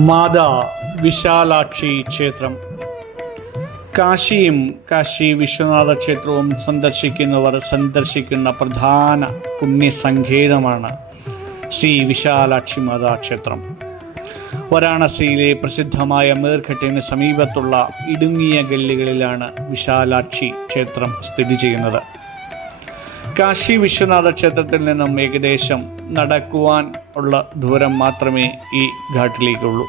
മാതാ വിശാലാക്ഷി ക്ഷേത്രം. കാശിയും കാശി വിശ്വനാഥ ക്ഷേത്രവും സന്ദർശിക്കുന്നവർ സന്ദർശിക്കുന്ന പ്രധാന പുണ്യസങ്കേതമാണ് ശ്രീ വിശാലാക്ഷി മാതാ ക്ഷേത്രം. വാരാണസിയിലെ പ്രസിദ്ധമായ മേർഘട്ടിന് സമീപത്തുള്ള ഇടുങ്ങിയ ഗല്ലികളിലാണ് വിശാലാക്ഷി ക്ഷേത്രം സ്ഥിതി ചെയ്യുന്നത്. കാശി വിശ്വനാഥ ക്ഷേത്രത്തിൽ നിന്നും ഏകദേശം നടക്കുവാൻ ഉള്ള ദൂരം മാത്രമേ ഈ ഘാട്ടിലേക്കുള്ളൂ.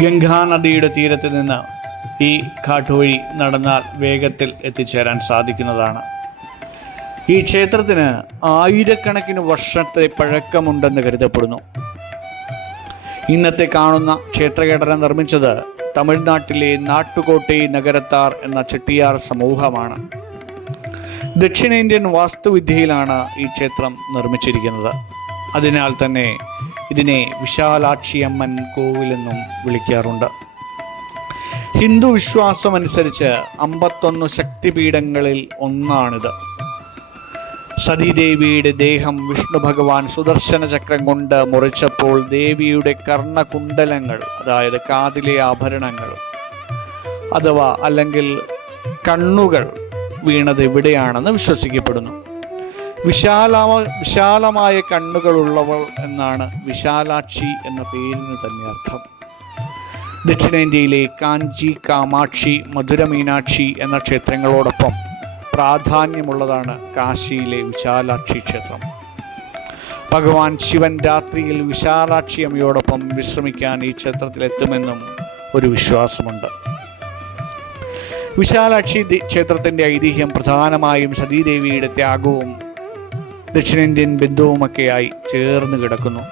ഗംഗാനദിയുടെ തീരത്ത് നിന്ന് ഈ ഘാട്ട് വഴി നടന്നാൽ വേഗത്തിൽ എത്തിച്ചേരാൻ സാധിക്കുന്നതാണ്. ഈ ക്ഷേത്രത്തിന് ആയിരക്കണക്കിന് വർഷത്തെ പഴക്കമുണ്ടെന്ന് കരുതപ്പെടുന്നു. ഇന്നത്തെ കാണുന്ന ക്ഷേത്രഘടന നിർമ്മിച്ചത് തമിഴ്നാട്ടിലെ നാട്ടുകോട്ടൈ നഗരത്താർ എന്ന ചെട്ടിയാർ സമൂഹമാണ്. ദക്ഷിണേന്ത്യൻ വാസ്തുവിദ്യയിലാണ് ഈ ക്ഷേത്രം നിർമ്മിച്ചിരിക്കുന്നത്. അതിനാൽ തന്നെ ഇതിനെ വിശാലാക്ഷിയമ്മൻ കോവിലെന്നും വിളിക്കാറുണ്ട്. ഹിന്ദു വിശ്വാസമനുസരിച്ച് 51 ശക്തിപീഠങ്ങളിൽ ഒന്നാണിത്. സതീദേവിയുടെ ദേഹം വിഷ്ണു ഭഗവാൻ സുദർശന ചക്രം കൊണ്ട് മുറിച്ചപ്പോൾ ദേവിയുടെ കർണകുണ്ടലങ്ങൾ, അതായത് കാതിലെ ആഭരണങ്ങൾ അല്ലെങ്കിൽ കണ്ണുകൾ വീണത് എവിടെയാണെന്ന് വിശ്വസിക്കപ്പെടുന്നു. വിശാലമായ കണ്ണുകളുള്ളവൾ എന്നാണ് വിശാലാക്ഷി എന്ന പേരിന് തന്നെ അർത്ഥം. ദക്ഷിണേന്ത്യയിലെ കാഞ്ചി, കാമാക്ഷി, മധുര മീനാക്ഷി എന്ന ക്ഷേത്രങ്ങളോടൊപ്പം പ്രാധാന്യമുള്ളതാണ് കാശിയിലെ വിശാലാക്ഷി ക്ഷേത്രം. ഭഗവാൻ ശിവൻ രാത്രിയിൽ വിശാലാക്ഷി അമ്മയോടൊപ്പം വിശ്രമിക്കാൻ ഈ ക്ഷേത്രത്തിലെത്തുമെന്നും ഒരു വിശ്വാസമുണ്ട്. വിശാലാക്ഷി ക്ഷേത്രത്തിൻ്റെ ഐതിഹ്യം പ്രധാനമായും സതീദേവിയുടെ ത്യാഗവും ദക്ഷിണേന്ത്യൻ ബന്ധവുമൊക്കെയായി ചേർന്ന് കിടക്കുന്നു.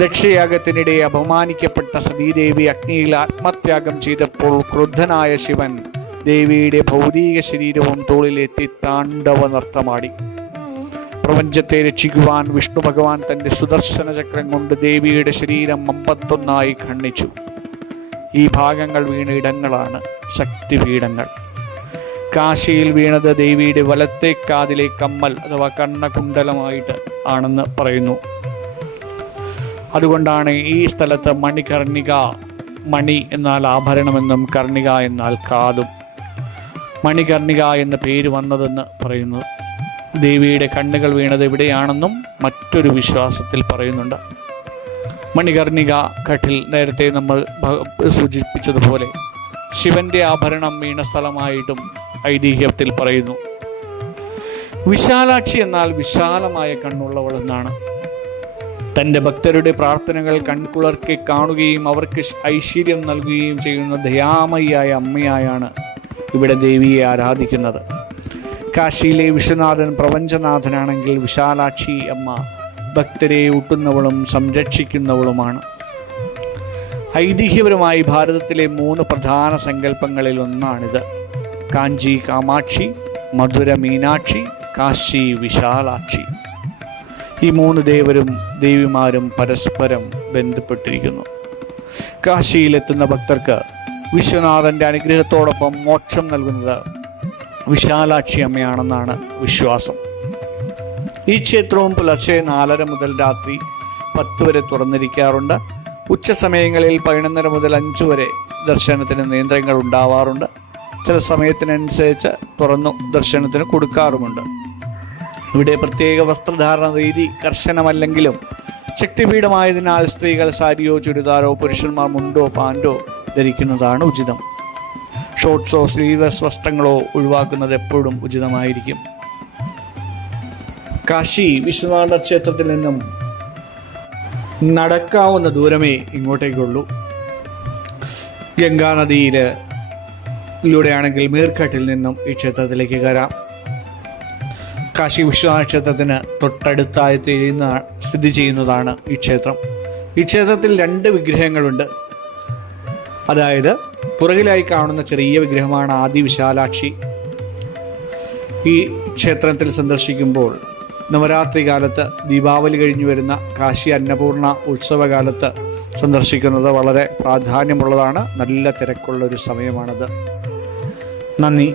ദക്ഷയാഗത്തിനിടെ അപമാനിക്കപ്പെട്ട സതീദേവി അഗ്നിയിൽ ആത്മത്യാഗം ചെയ്തപ്പോൾ ക്രുദ്ധനായ ശിവൻ ദേവിയുടെ ഭൗതിക ശരീരവും തോളിലെത്തി താണ്ഡവ നൃത്തമാടി. പ്രപഞ്ചത്തെ രക്ഷിക്കുവാൻ വിഷ്ണു ഭഗവാൻ തൻ്റെ സുദർശന ചക്രം കൊണ്ട് ദേവിയുടെ ശരീരം 51 ഖണ്ഡിച്ചു. ഈ ഭാഗങ്ങൾ വീണ ഇടങ്ങളാണ് ശക്തിപീഠങ്ങൾ. കാശിയിൽ വീണത് ദേവിയുടെ വലത്തെ കാതിലെ കമ്മൽ അഥവാ കർണകുണ്ടലമായിട്ട് ആണെന്ന് പറയുന്നു. അതുകൊണ്ടാണ് ഈ സ്ഥലത്ത് മണികർണിക, മണി എന്നാൽ ആഭരണമെന്നും കർണിക എന്നാൽ കാതും, മണികർണിക എന്ന പേര് വന്നതെന്ന് പറയുന്നു. ദേവിയുടെ കണ്ണുകൾ വീണത് എവിടെയാണെന്നും മറ്റൊരു വിശ്വാസത്തിൽ പറയുന്നുണ്ട്. മണികർണിക ഘട്ടിൽ നേരത്തെ നമ്മൾ സൂചിപ്പിച്ചതുപോലെ ശിവന്റെ ആഭരണം വീണ സ്ഥലമായിട്ടും ഐതിഹ്യത്തിൽ പറയുന്നു. വിശാലാക്ഷി എന്നാൽ വിശാലമായ കണ്ണുള്ളവൾ എന്നാണ്. തൻ്റെ ഭക്തരുടെ പ്രാർത്ഥനകൾ കൺകുളർക്കെ കാണുകയും അവർക്ക് ഐശ്വര്യം നൽകുകയും ചെയ്യുന്ന ദയാമയിയായ അമ്മയായാണ് ഇവിടെ ദേവിയെ ആരാധിക്കുന്നത്. കാശിയിലെ വിശ്വനാഥൻ പ്രപഞ്ചനാഥനാണെങ്കിൽ വിശാലാക്ഷി അമ്മ ഭക്തരെ ഊട്ടുന്നവളും സംരക്ഷിക്കുന്നവളുമാണ്. ഐതിഹ്യപരമായി ഭാരതത്തിലെ 3 പ്രധാന സങ്കല്പങ്ങളിൽ ഒന്നാണിത്. കാഞ്ചി കാമാക്ഷി, മധുര മീനാക്ഷി, കാശി വിശാലാക്ഷി. ഈ 3 ദേവരും ദേവിമാരും പരസ്പരം ബന്ധപ്പെട്ടിരിക്കുന്നു. കാശിയിലെത്തുന്ന ഭക്തർക്ക് വിശ്വനാഥൻ്റെ അനുഗ്രഹത്തോടൊപ്പം മോക്ഷം നൽകുന്നത് വിശാലാക്ഷി അമ്മയാണെന്നാണ് വിശ്വാസം. ഈ ക്ഷേത്രവും പുലർച്ചെ 4:30 മുതൽ രാത്രി 10 വരെ തുറന്നിരിക്കാറുണ്ട്. ഉച്ച സമയങ്ങളിൽ 11:30 മുതൽ 5 വരെ ദർശനത്തിന് നിയന്ത്രണങ്ങൾ ഉണ്ടാവാറുണ്ട്. ചില സമയത്തിനനുസരിച്ച് തുറന്നു ദർശനത്തിന് കൊടുക്കാറുമുണ്ട്. ഇവിടെ പ്രത്യേക വസ്ത്രധാരണ രീതി കർശനമല്ലെങ്കിലും ശക്തിപീഠമായതിനാൽ സ്ത്രീകൾ സാരിയോ ചുരിദാറോ പുരുഷന്മാർ മുണ്ടോ പാൻറ്റോ ധരിക്കുന്നതാണ് ഉചിതം. ഷോർട്ട്സോ സ്ലീവ്ലെസ് വസ്ത്രങ്ങളോ ഒഴിവാക്കുന്നത് എപ്പോഴും ഉചിതമായിരിക്കും. കാശി വിശ്വനാഥ ക്ഷേത്രത്തിൽ നിന്നും നടക്കാവുന്ന ദൂരമേ ഇങ്ങോട്ടേക്കുള്ളൂ. ഗംഗാനദിയിലൂടെയാണെങ്കിൽ മേർഘട്ടിൽ നിന്നും ഈ ക്ഷേത്രത്തിലേക്ക് കയറാം. കാശി വിശ്വനാഥ ക്ഷേത്രത്തിന് തൊട്ടടുത്തായി സ്ഥിതി ചെയ്യുന്നതാണ് ഈ ക്ഷേത്രം. ഈ ക്ഷേത്രത്തിൽ 2 വിഗ്രഹങ്ങളുണ്ട്. അതായത് പുറകിലായി കാണുന്ന ചെറിയ വിഗ്രഹമാണ് ആദി വിശാലാക്ഷി. ഈ ക്ഷേത്രത്തിൽ സന്ദർശിക്കുമ്പോൾ നവരാത്രി കാലത്ത്, ദീപാവലി കഴിഞ്ഞു വരുന്ന കാശി അന്നപൂർണ ഉത്സവകാലത്ത് സന്ദർശിക്കുന്നത് വളരെ പ്രാധാന്യമുള്ളതാണ്. നല്ല തിരക്കുള്ളൊരു സമയമാണത്. നന്ദി.